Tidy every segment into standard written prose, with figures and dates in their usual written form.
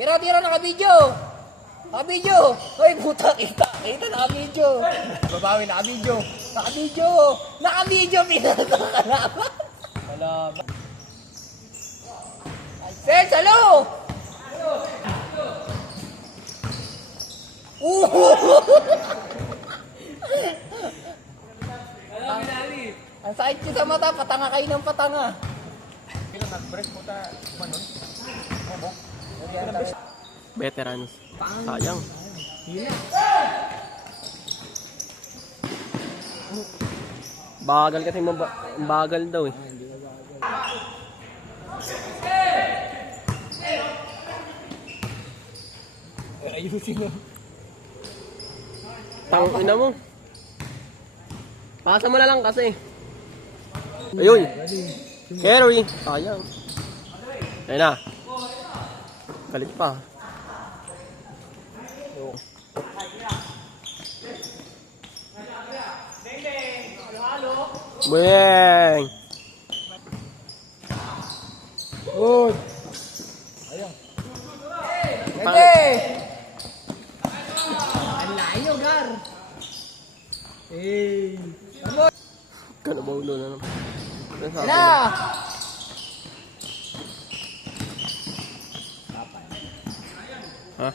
Tira, naka-video. Naka-video. Hoy, puta, kita, naka-video. Babawi, naka-video. Naka-video, pinakakalaban. Kalaban. Sen, salo! Ang sakit ko sa mata, patanga kayo ng patanga. Nag-break po ta, manon. Veterans. Sayang. Bagal kasi bagal daw eh. Ayusin mo. Tangina mo. Pasa mo na lang kasi. Ayun. Carry. Sayang. Ayun na. Galit pa. Beng. Good. Ayun. Pwede. Ang layo, Gar. Eh. Kano ba ulo na naman? Na. Ha?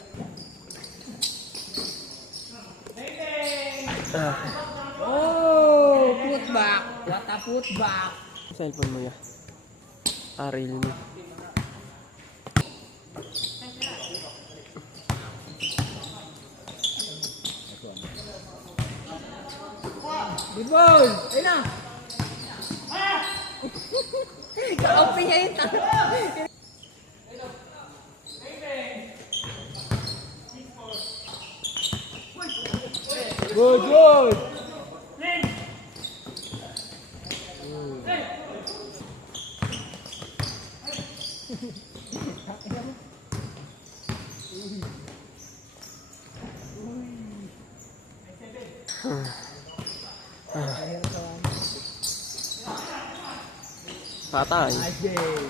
Oh, putback. What a putback. Cellphone mo ya. Realme. Good ball. Ayun na. Kaupi niya yun. Good. Patay. Nice game.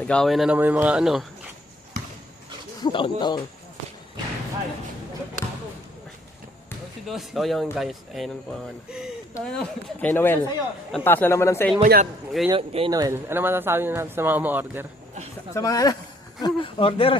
Nag-away na naman yung mga ano. Taon-taon. So yung guys, ayun po ang ano. Kay Noel. Ang taas na naman ang sale mo niya. Kay Noel. Ano masasabi mo sa mga mo-order? Sa mga order.